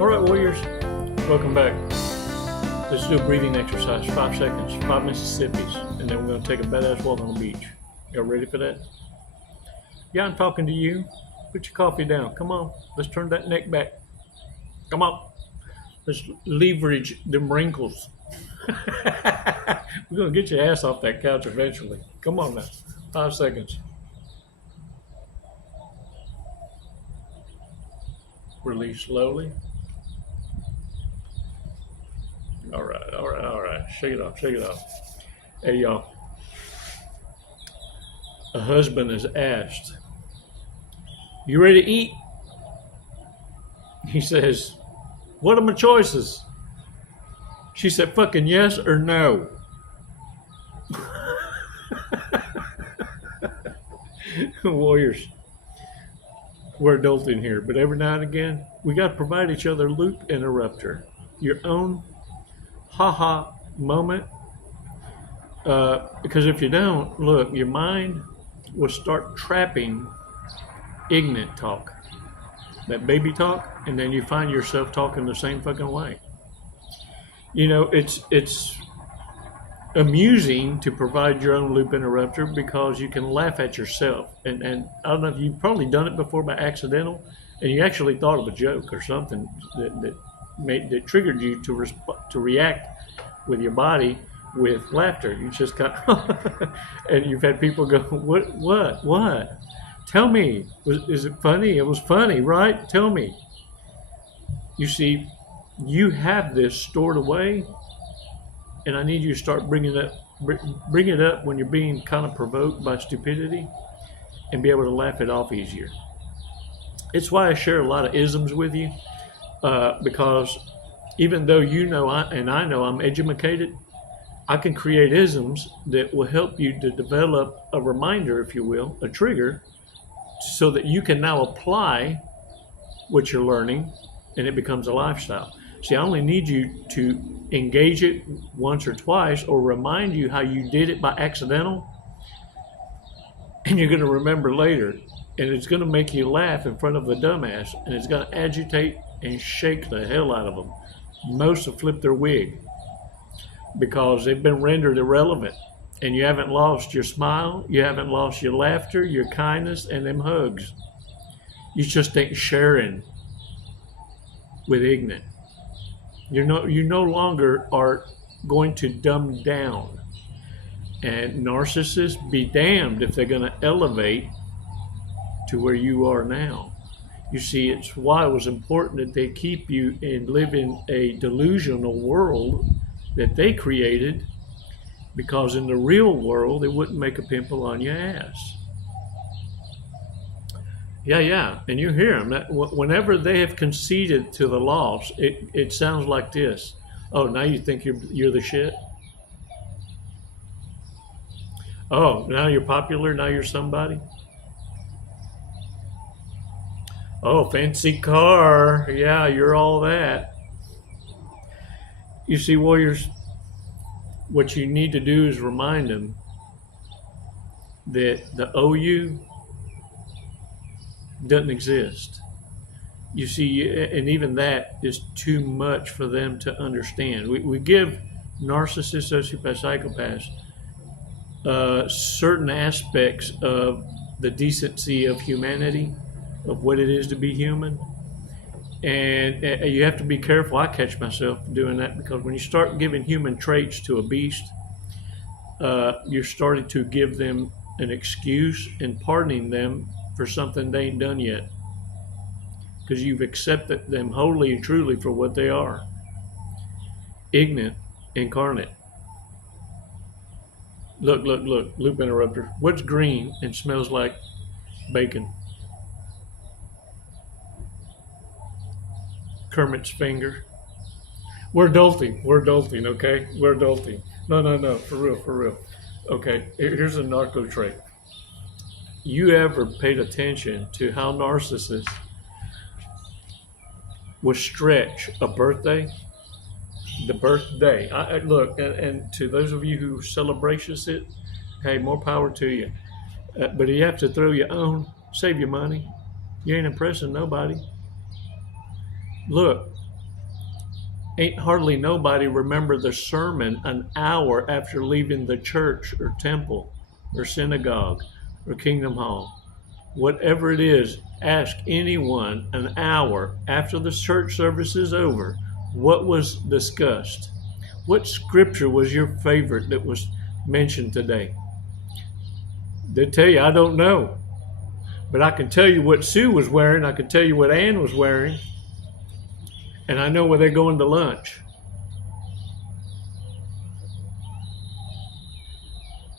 All right, warriors, welcome back. Let's do a breathing exercise, 5 seconds, 5 Mississippi's, and then we're going to take a badass walk on the beach. Y'all ready for that? Yeah, I'm talking to you. Put your coffee down. Come on, let's turn that neck back. Come on, let's leverage them wrinkles. We're going to get your ass off that couch eventually. Come on now, 5 seconds. Release slowly. All right. Shake it off. Hey, y'all. A husband is asked, "You ready to eat?" He says, "What are my choices?" She said, "Fucking yes or no." Warriors, we're adulting here, but every now and again, we got to provide each other a loop interrupter. Your own haha moment. Because if you don't, look, your mind will start trapping ignorant talk, that baby talk, and then you find yourself talking the same fucking way. You know, it's amusing to provide your own loop interrupter because you can laugh at yourself. And I don't know if you've probably done it before by accidental, and you actually thought of a joke or something that triggered you to react with your body with laughter. You just got, and you've had people go, what? Tell me, is it funny? It was funny, right? Tell me. You see, you have this stored away, and I need you to start bring it up when you're being kind of provoked by stupidity, and be able to laugh it off easier. It's why I share a lot of isms with you, because even though you know I know I'm educated, I can create isms that will help you to develop a reminder, if you will, a trigger, so that you can now apply what you're learning, and it becomes a lifestyle. See, I only need you to engage it once or twice, or remind you how you did it by accidental, and you're going to remember later, and it's going to make you laugh in front of the dumbass, and it's going to agitate and shake the hell out of them. Most will flip their wig because they've been rendered irrelevant, and you haven't lost your smile, you haven't lost your laughter, your kindness, and them hugs. You just ain't sharing with ignorant. You no longer are going to dumb down. And narcissists, be damned if they're going to elevate to where you are now. You see, it's why it was important that they keep you and live in a delusional world that they created, because in the real world, they wouldn't make a pimple on your ass. Yeah, and you hear them. Whenever they have conceded to the loss, it sounds like this. Oh, now you think you're the shit? Oh, now you're popular, now you're somebody? Oh, fancy car. Yeah, you're all that. You see, warriors, what you need to do is remind them that the OU doesn't exist. You see, and even that is too much for them to understand. We give narcissists, sociopaths, psychopaths certain aspects of the decency of humanity, of what it is to be human. And you have to be careful. I catch myself doing that, because when you start giving human traits to a beast, you're starting to give them an excuse and pardoning them for something they ain't done yet, because you've accepted them wholly and truly for what they are. Ignorant incarnate. Look, loop interrupter. What's green and smells like bacon? Kermit's finger. We're adulting, okay? We're adulting. No, for real. Okay, here's a narco trait. You ever paid attention to how narcissists will stretch a birthday? The birthday. Look, and to those of you who celebrations it, hey, more power to you. But you have to throw your own, save your money. You ain't impressing nobody. Look, Ain't hardly nobody remember the sermon an hour after leaving the church or temple or synagogue or kingdom hall. Whatever it is, ask anyone an hour after the church service is over what was discussed. What scripture was your favorite that was mentioned today? They tell you, I don't know. But I can tell you what Sue was wearing. I can tell you what Ann was wearing. And I know where they're going to lunch.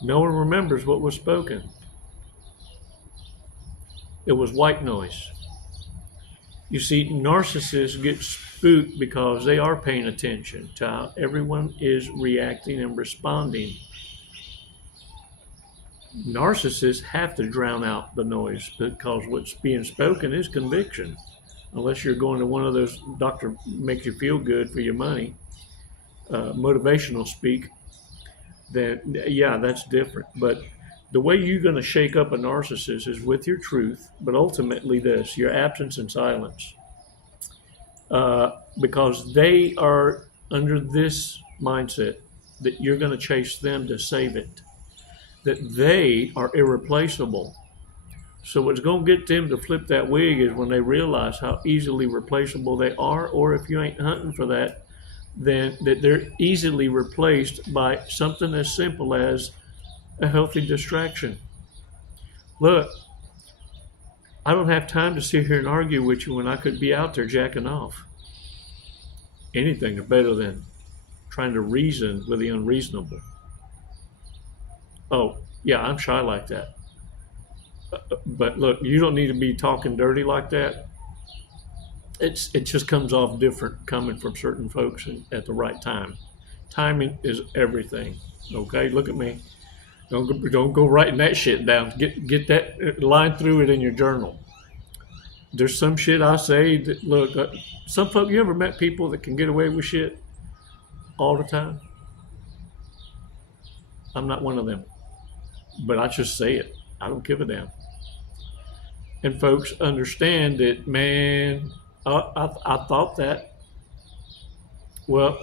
No one remembers what was spoken. It was white noise. You see, narcissists get spooked because they are paying attention to how everyone is reacting and responding. Narcissists have to drown out the noise because what's being spoken is conviction. Unless you're going to one of those doctor makes you feel good for your money, motivational speak, then yeah, that's different. But the way you're going to shake up a narcissist is with your truth, but ultimately this, your absence and silence. Because they are under this mindset that you're going to chase them to save it, that they are irreplaceable. So what's going to get them to flip that wig is when they realize how easily replaceable they are, or if you ain't hunting for that, then that they're easily replaced by something as simple as a healthy distraction. Look, I don't have time to sit here and argue with you when I could be out there jacking off. Anything is better than trying to reason with the unreasonable. Oh, yeah, I'm shy like that. But look, you don't need to be talking dirty like that. It just comes off different coming from certain folks at the right time. Timing is everything. Okay, look at me. Don't go writing that shit down. Get that line through it in your journal. There's some shit I say that look. Some folk, you ever met people that can get away with shit all the time? I'm not one of them, but I just say it. I don't give a damn. And folks understand that, man, I thought that. Well,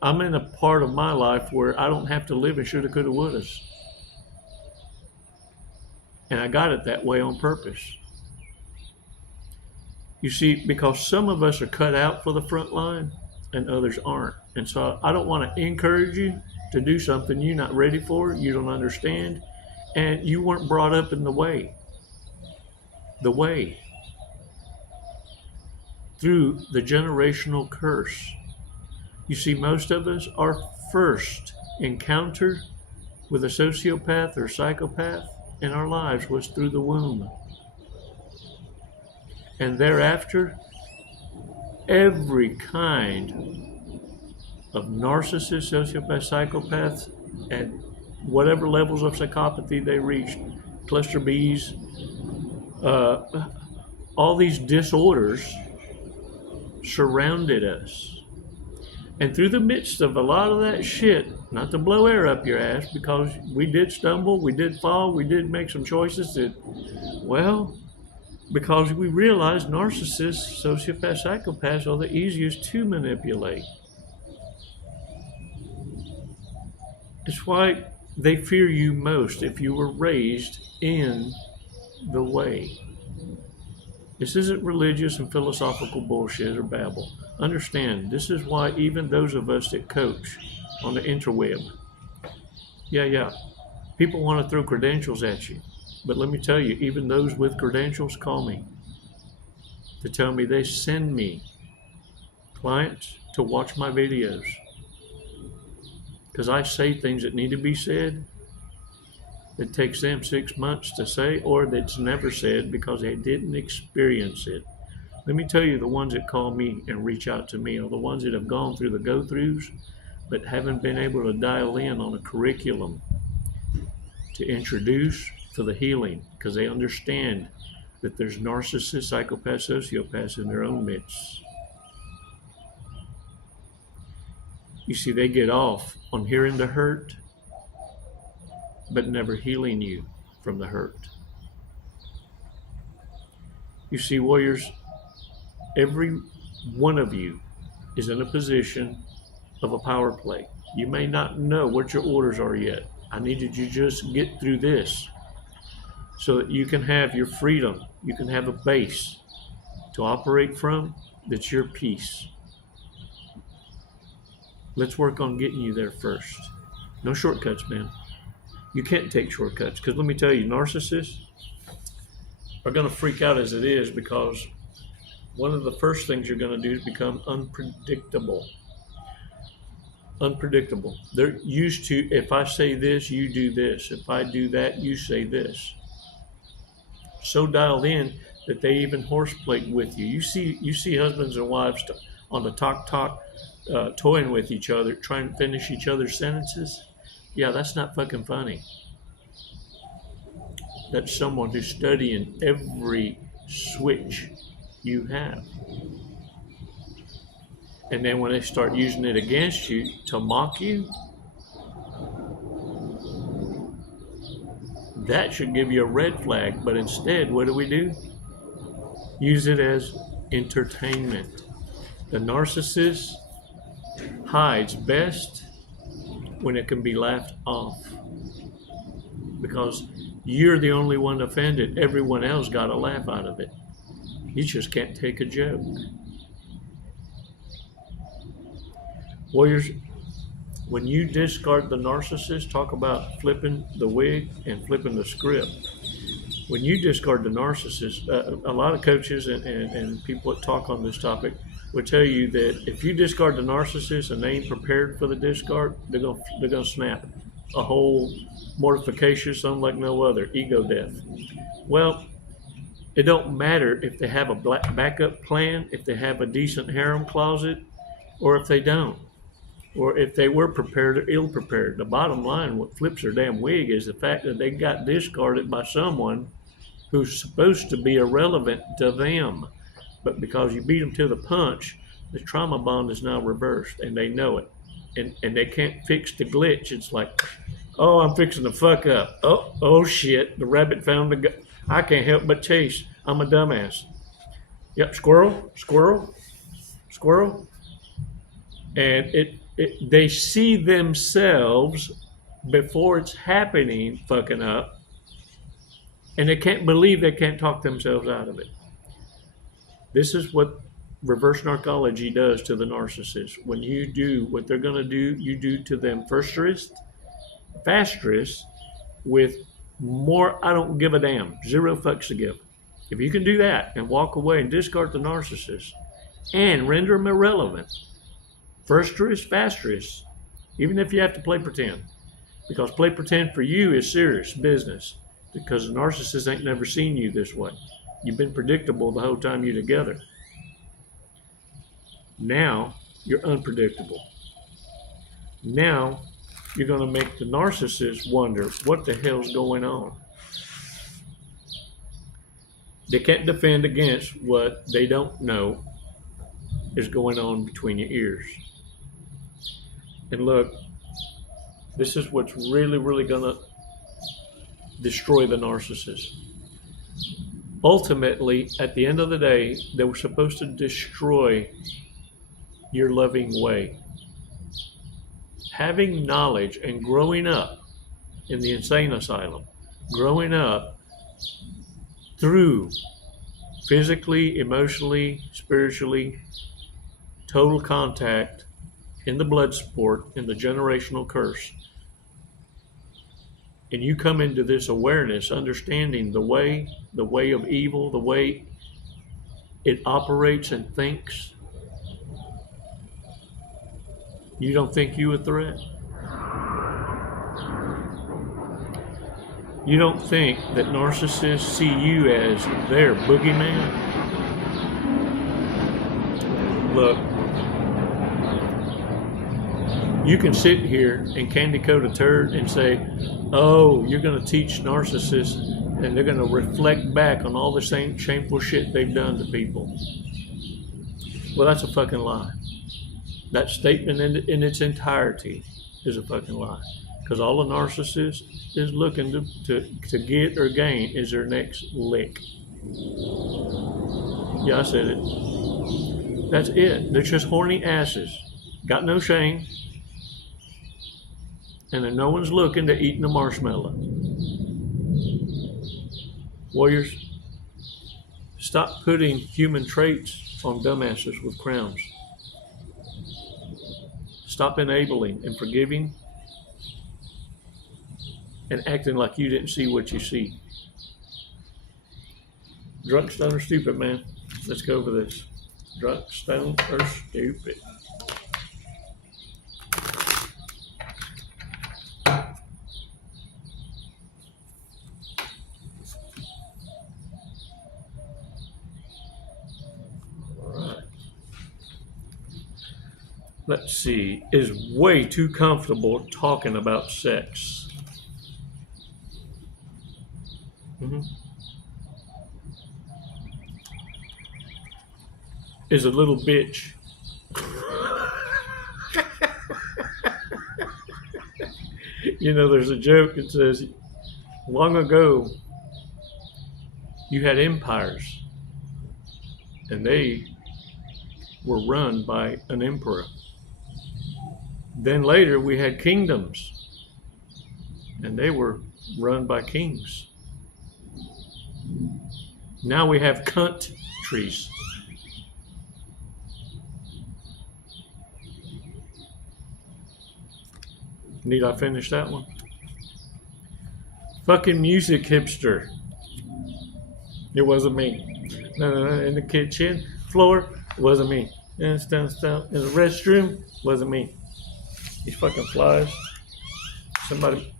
I'm in a part of my life where I don't have to live in shoulda, coulda, wouldas. And I got it that way on purpose. You see, because some of us are cut out for the front line and others aren't. And so I don't want to encourage you to do something you're not ready for, you don't understand, and you weren't brought up in the way. The way. Through the generational curse. You see, most of us, our first encounter with a sociopath or psychopath in our lives was through the womb. And thereafter, every kind of narcissist, sociopath, psychopaths, at whatever levels of psychopathy they reached, cluster Bs, all these disorders surrounded us. And through the midst of a lot of that shit, not to blow air up your ass, because we did stumble, we did fall, we did make some choices that, well, because we realized narcissists, sociopaths, psychopaths are the easiest to manipulate. It's why they fear you most if you were raised in the way. This isn't religious and philosophical bullshit or babble. Understand, this is why even those of us that coach on the interweb, people want to throw credentials at you. But let me tell you, even those with credentials call me to tell me they send me clients to watch my videos. Because I say things that need to be said that takes them 6 months to say, or that's never said because they didn't experience it. Let me tell you, the ones that call me and reach out to me are the ones that have gone through the go-throughs but haven't been able to dial in on a curriculum to introduce for the healing, because they understand that there's narcissists, psychopaths, sociopaths in their own midst. You see, they get off on hearing the hurt, but never healing you from the hurt. You see, warriors, every one of you is in a position of a power play. You may not know what your orders are yet. I needed you to just get through this so that you can have your freedom. You can have a base to operate from that's your peace. Let's work on getting you there first. No shortcuts, man. You can't take shortcuts, because let me tell you, narcissists are going to freak out as it is, because one of the first things you're going to do is become unpredictable. Unpredictable. They're used to, if I say this, you do this. If I do that, you say this. So dialed in that they even horseplay with you. You see husbands and wives on the talk, toying with each other, trying to finish each other's sentences. Yeah, that's not fucking funny. That's someone who's studying every switch you have. And then when they start using it against you to mock you, that should give you a red flag. But instead, what do? Use it as entertainment. The narcissist hides best when it can be laughed off, because you're the only one offended. Everyone else got a laugh out of it. You just can't take a joke. Warriors, when you discard the narcissist, talk about flipping the wig and flipping the script. When you discard the narcissist, a lot of coaches and people that talk on this topic will tell you that if you discard the narcissist and they ain't prepared for the discard, they're gonna snap. A whole mortification, something like no other, ego death. Well, it don't matter if they have a backup plan, if they have a decent harem closet, or if they don't, or if they were prepared or ill prepared. The bottom line, what flips their damn wig, is the fact that they got discarded by someone who's supposed to be irrelevant to them. But because you beat them to the punch, the trauma bond is now reversed, and they know it. And they can't fix the glitch. It's like, oh, I'm fixing to fuck up. Oh shit, the rabbit found the I can't help but chase. I'm a dumbass. Yep, squirrel. And they see themselves before it's happening fucking up, and they can't believe they can't talk themselves out of it. This is what reverse narcology does to the narcissist. When you do what they're going to do, you do to them firsterest, fasterest, with more I don't give a damn, zero fucks to give. If you can do that and walk away and discard the narcissist and render them irrelevant, firsterest, fasterest, even if you have to play pretend, because play pretend for you is serious business, because the narcissist ain't never seen you this way. You've been predictable the whole time you're together. Now you're unpredictable. Now you're going to make the narcissist wonder what the hell's going on. They can't defend against what they don't know is going on between your ears. And look, this is what's really, really going to destroy the narcissist. Ultimately, at the end of the day, they were supposed to destroy your loving way. Having knowledge and growing up in the insane asylum, growing up through physically, emotionally, spiritually, total contact in the blood sport, in the generational curse. And you come into this awareness, understanding the way of evil, the way it operates and thinks. You don't think you a threat? You don't think that narcissists see you as their boogeyman? Look, you can sit here and candy coat a turd and say, oh, you're going to teach narcissists and they're going to reflect back on all the same shameful shit they've done to people. Well, that's a fucking lie. That statement in its entirety is a fucking lie. Because all a narcissist is looking to get or gain is their next lick. Yeah, I said it. That's it. They're just horny asses. Got no shame. And then no one's looking to eating a marshmallow. Warriors, stop putting human traits on dumbasses with crowns. Stop enabling and forgiving and acting like you didn't see what you see. Drunk, stoned, or stupid, man. Let's go over this. Drunk, stoned, or stupid. Let's see, is way too comfortable talking about sex. Is a little bitch. You know, there's a joke that says, long ago, you had empires, and they were run by an emperor. Then later we had kingdoms, and they were run by kings. Now we have countries. Need I finish that one? Fucking music hipster. It wasn't me. No, in the kitchen floor, it wasn't me. In the restroom, wasn't me. These fucking flies. Somebody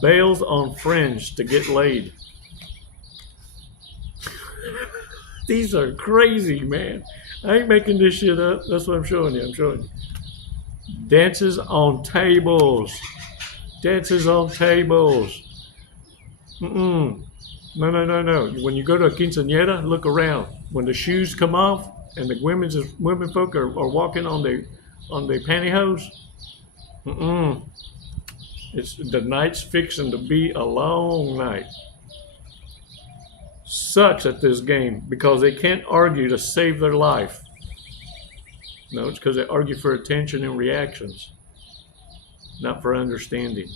bails on friends to get laid. These are crazy, man. I ain't making this shit up. That's what I'm showing you. Dances on tables. Dances on tables. No. When you go to a quinceañera, look around. When the shoes come off and the women folk are walking on the pantyhose, it's the night's fixing to be a long night. Sucks at this game because they can't argue to save their life. No, it's because they argue for attention and reactions, not for understanding.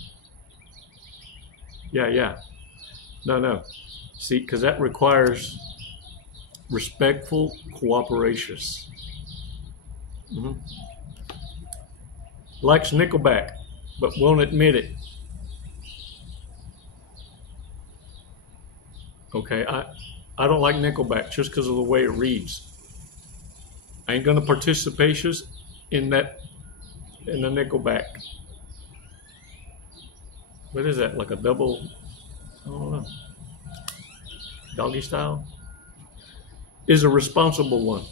Yeah. No. See, because that requires respectful cooperation. Likes Nickelback, but won't admit it. Okay, I don't like Nickelback just because of the way it reads. I ain't gonna participate in the Nickelback. What is that? Like a double? I don't know. Doggy style? Is a responsible one.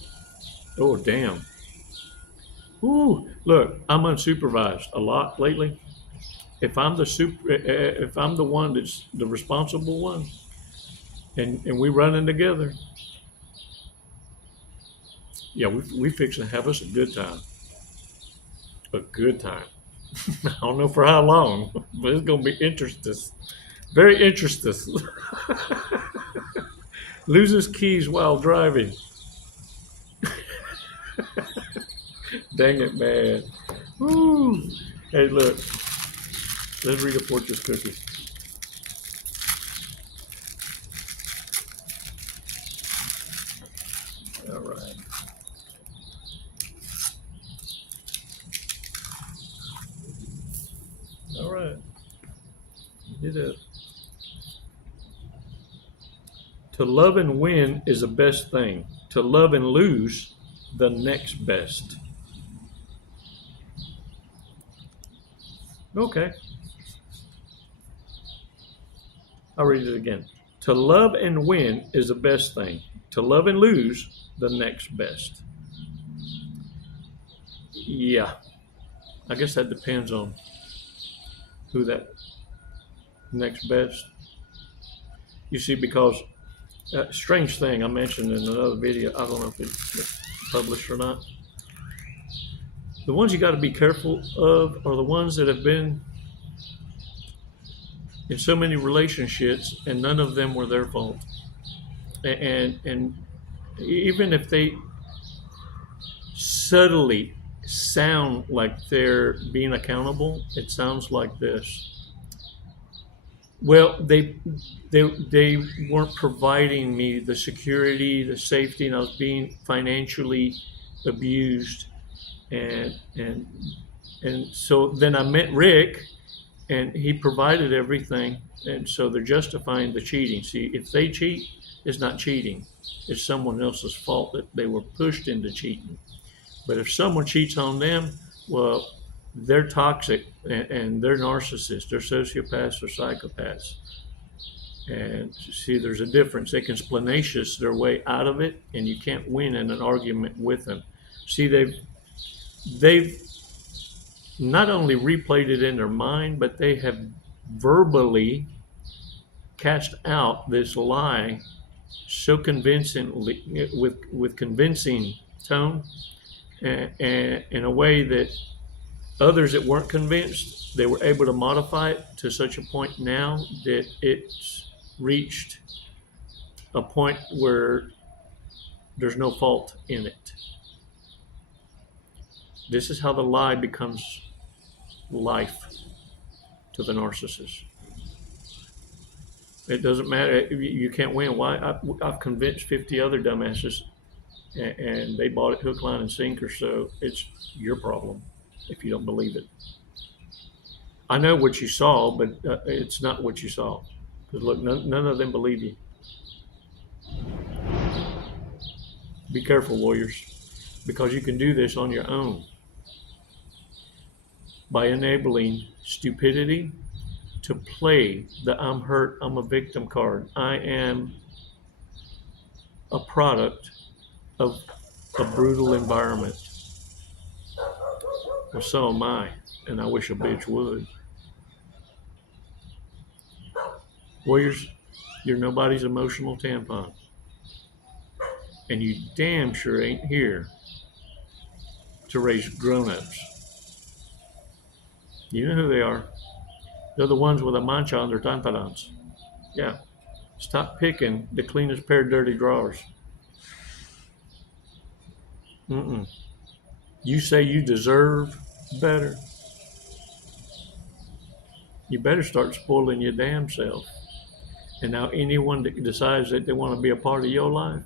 Oh damn. Ooh, look, I'm unsupervised a lot lately. If I'm the one that's the responsible one, and we running together, yeah, we fixing to have us a good time. A good time. I don't know for how long, but it's gonna be interesting. Very interesting. Loses keys while driving. Dang it, man. Woo. Hey, look. Let's read a Porches cookies. All right. All right. You did it. To love and win is the best thing. To love and lose, the next best. Okay. I'll read it again. To love and win is the best thing. To love and lose, the next best. Yeah. I guess that depends on who that next best. You see, because strange thing I mentioned in another video, I don't know if it's published or not. The ones you got to be careful of are the ones that have been in so many relationships and none of them were their fault. And even if they subtly sound like they're being accountable, it sounds like this. Well, they weren't providing me the security, the safety, and I was being financially abused, and so then I met Rick, and he provided everything, and so they're justifying the cheating. See, if they cheat, it's not cheating; it's someone else's fault that they were pushed into cheating. But if someone cheats on them, well, they're toxic and they're narcissists, they're sociopaths or psychopaths. And see, there's a difference. They can splanatious their way out of it, and you can't win in an argument with them. See, they've not only replayed it in their mind, but they have verbally cast out this lie so convincingly, with convincing tone, and in a way that others that weren't convinced, they were able to modify it to such a point now that it's reached a point where there's no fault in it. This is how the lie becomes life to the narcissist. It doesn't matter. You can't win. Why? I've convinced 50 other dumbasses, and they bought it hook, line, and sinker, so it's your problem if you don't believe it. I know what you saw, but it's not what you saw. Because look, none of them believe you. Be careful, warriors, because you can do this on your own by enabling stupidity to play the I'm hurt, I'm a victim card. I am a product of a brutal environment. Well, so am I, and I wish a bitch would. Warriors, you're nobody's emotional tampon. And you damn sure ain't here to raise grown-ups. You know who they are. They're the ones with a mancha on their tamparons. Yeah. Stop picking the cleanest pair of dirty drawers. You say you deserve better. You better start spoiling your damn self. And now anyone that decides that they want to be a part of your life,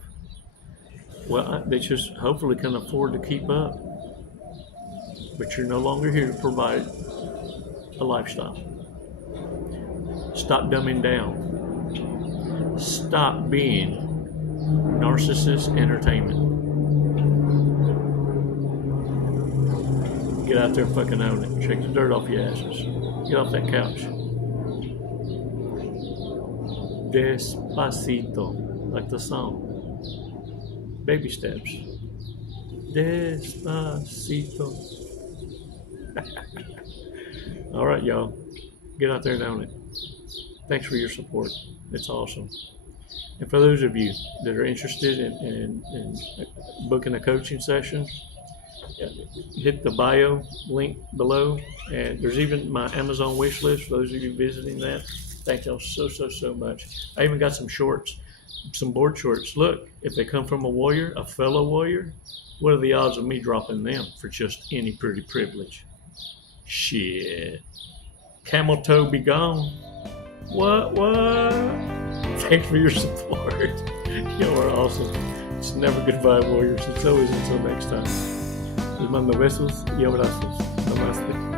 well, they just hopefully can afford to keep up. But you're no longer here to provide a lifestyle. Stop dumbing down. Stop being narcissist entertainment. Get out there and fucking own it. Shake the dirt off your asses. Get off that couch. Despacito, like the song. Baby steps. Despacito. All right, y'all. Get out there and own it. Thanks for your support. It's awesome. And for those of you that are interested in booking a coaching session, hit the bio link below. And there's even my Amazon wish list for those of you visiting that. Thank y'all so much. I even got some shorts, some board shorts. Look, if they come from a warrior, a fellow warrior, what are the odds of me dropping them for just any pretty privilege? Shit. Camel toe be gone. What? Thanks for your support. Y'all are awesome. It's never goodbye, warriors. It's always until next time. Les mando besos y abrazos. Namaste.